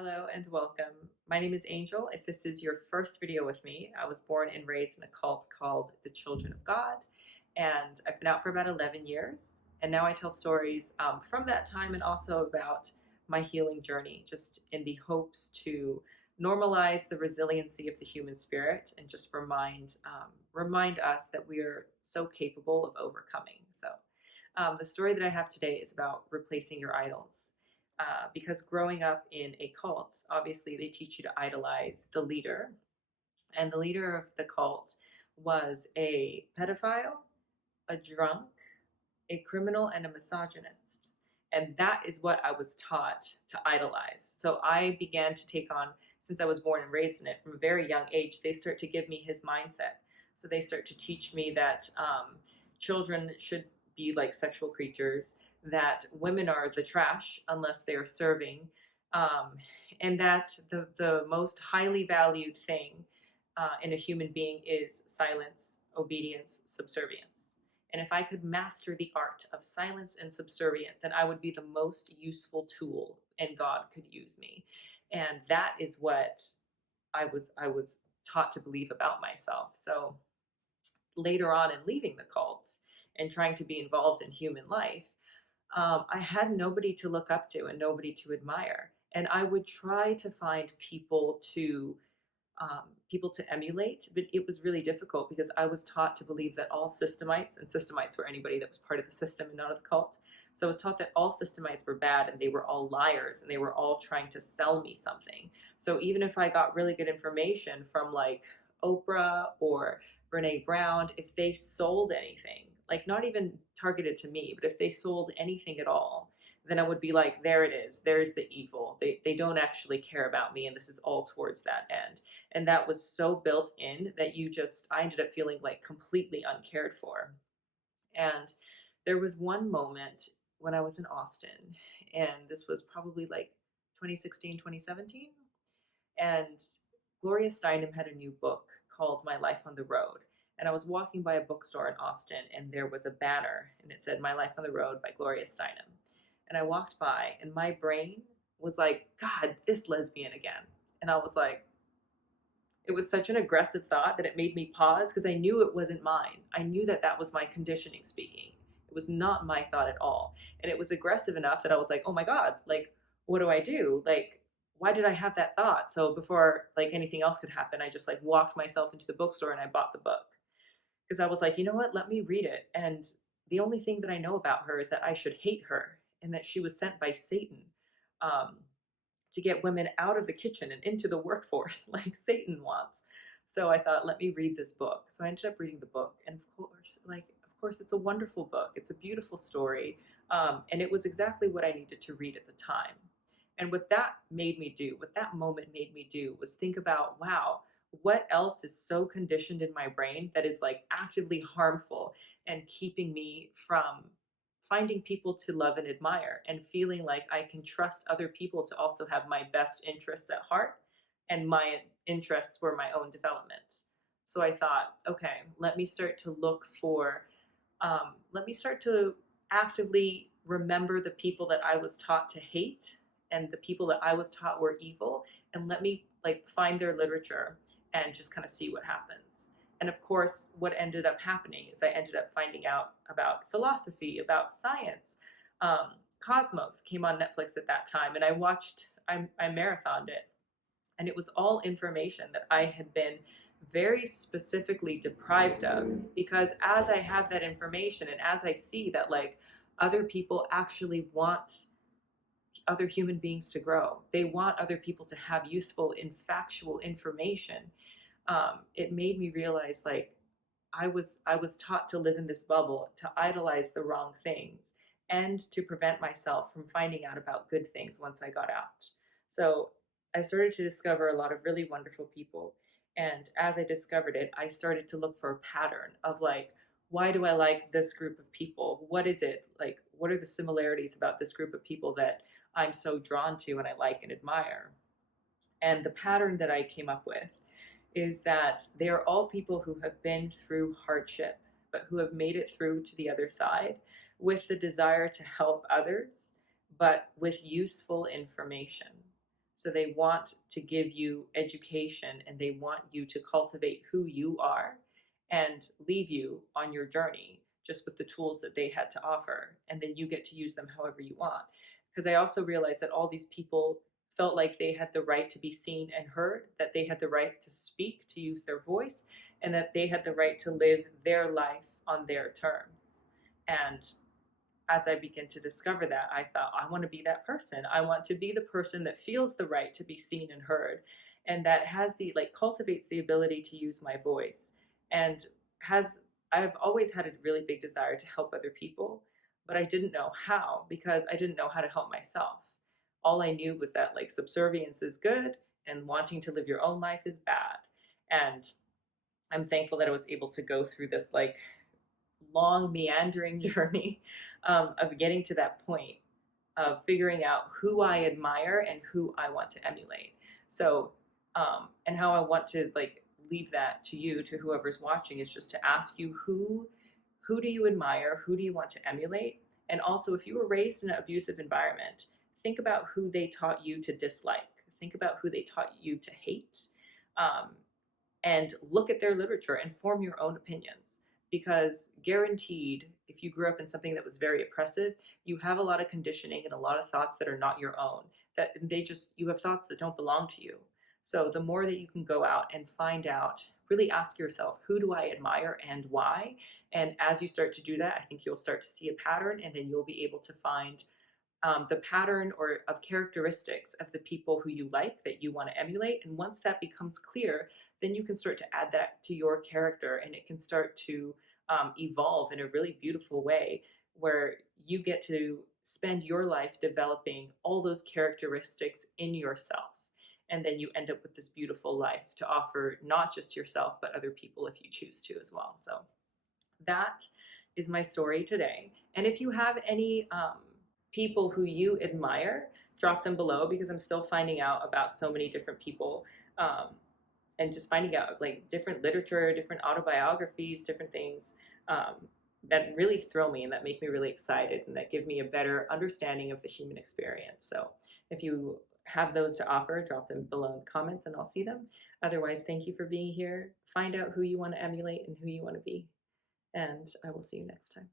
Hello and welcome. My name is Angel. If this is your first video with me, I was born and raised in a cult called the Children of God, and I've been out for about 11 years. And now I tell stories from that time and also about my healing journey, just in the hopes to normalize the resiliency of the human spirit and just remind us that we are so capable of overcoming. So, the story that I have today is about replacing your idols. Because growing up in a cult, obviously they teach you to idolize the leader, and the leader of the cult was a pedophile, a drunk, a criminal, and a misogynist. And that is what I was taught to idolize. So I began to take on, since I was born and raised in it from a very young age, they start to give me his mindset. So they start to teach me that children should be like sexual creatures, that women are the trash unless they are serving, um, and that the most highly valued thing in a human being is silence, obedience, subservience. And if I could master the art of silence and subservient, then I would be the most useful tool and God could use me. And that is what I was taught to believe about myself. So later on in leaving the cult and trying to be involved in human life, I had nobody to look up to and nobody to admire. And I would try to find people to emulate, but it was really difficult because I was taught to believe that all systemites, and systemites were anybody that was part of the system and not of the cult. So I was taught that all systemites were bad and they were all liars and they were all trying to sell me something. So even if I got really good information from like Oprah or Brene Brown, if they sold anything, like not even targeted to me, but if they sold anything at all, then I would be like, there it is. There's the evil. They don't actually care about me. And this is all towards that end. And that was so built in that I ended up feeling like completely uncared for. And there was one moment when I was in Austin, and this was probably like 2016, 2017. And Gloria Steinem had a new book called My Life on the Road. And I was walking by a bookstore in Austin, and there was a banner, and it said My Life on the Road by Gloria Steinem. And I walked by, and my brain was like, God, this lesbian again. And I was like, it was such an aggressive thought that it made me pause because I knew it wasn't mine. I knew that that was my conditioning speaking. It was not my thought at all. And it was aggressive enough that I was like, oh my God, like, what do I do? Like, why did I have that thought? So before like anything else could happen, I just like walked myself into the bookstore and I bought the book because I was like, you know what? Let me read it. And the only thing that I know about her is that I should hate her and that she was sent by Satan. Um, to get women out of the kitchen and into the workforce like Satan wants. So I thought, let me read this book. So I ended up reading the book, and of course, it's a wonderful book. It's a beautiful story, and it was exactly what I needed to read at the time. And what that moment made me do, was think about, wow, what else is so conditioned in my brain that is like actively harmful and keeping me from finding people to love and admire and feeling like I can trust other people to also have my best interests at heart and my interests were my own development. So I thought, okay, let me start to actively remember the people that I was taught to hate and the people that I was taught were evil, and let me like find their literature and just kind of see what happens. And of course, what ended up happening is I ended up finding out about philosophy, about science. Cosmos came on Netflix at that time, and I marathoned it. And it was all information that I had been very specifically deprived of, because as I have that information and as I see that like other people actually want other human beings to grow, they want other people to have useful and factual information, it made me realize like I was taught to live in this bubble, to idolize the wrong things, and to prevent myself from finding out about good things once I got out. So I started to discover a lot of really wonderful people. And as I discovered it, I started to look for a pattern of like, why do I like this group of people? What is it? Like, what are the similarities about this group of people that I'm so drawn to and I like and admire? And the pattern that I came up with is that they are all people who have been through hardship, but who have made it through to the other side with the desire to help others, but with useful information. So they want to give you education and they want you to cultivate who you are and leave you on your journey just with the tools that they had to offer. And then you get to use them however you want. Because I also realized that all these people felt like they had the right to be seen and heard, that they had the right to speak, to use their voice, and that they had the right to live their life on their terms. And as I began to discover that, I thought, I want to be that person. I want to be the person that feels the right to be seen and heard, and that has the, like, cultivates the ability to use my voice, and has, I've always had a really big desire to help other people, but I didn't know how because I didn't know how to help myself. All I knew was that, like, subservience is good and wanting to live your own life is bad. And I'm thankful that I was able to go through this, like, long meandering journey of getting to that point of figuring out who I admire and who I want to emulate. So, and how I want to, like, leave that to you, to whoever's watching, is just to ask you who do you admire, who do you want to emulate, and also if you were raised in an abusive environment, think about who they taught you to dislike. Think about who they taught you to hate. Um, and look at their literature and form your own opinions. Because guaranteed, if you grew up in something that was very oppressive, you have a lot of conditioning and a lot of thoughts that are not your own, that they just, you have thoughts that don't belong to you. So the more that you can go out and find out, really ask yourself, who do I admire and why? And as you start to do that, I think you'll start to see a pattern, and then you'll be able to find the pattern or of characteristics of the people who you like, that you want to emulate. And once that becomes clear, then you can start to add that to your character, and it can start to evolve in a really beautiful way where you get to spend your life developing all those characteristics in yourself. And then you end up with this beautiful life to offer not just yourself, but other people if you choose to as well. So that is my story today. And if you have any people who you admire, drop them below, because I'm still finding out about so many different people, and just finding out, like, different literature, different autobiographies, different things that really thrill me and that make me really excited and that give me a better understanding of the human experience. So if you have those to offer, drop them below in the comments and I'll see them. Otherwise, thank you for being here. Find out who you want to emulate and who you want to be. And I will see you next time.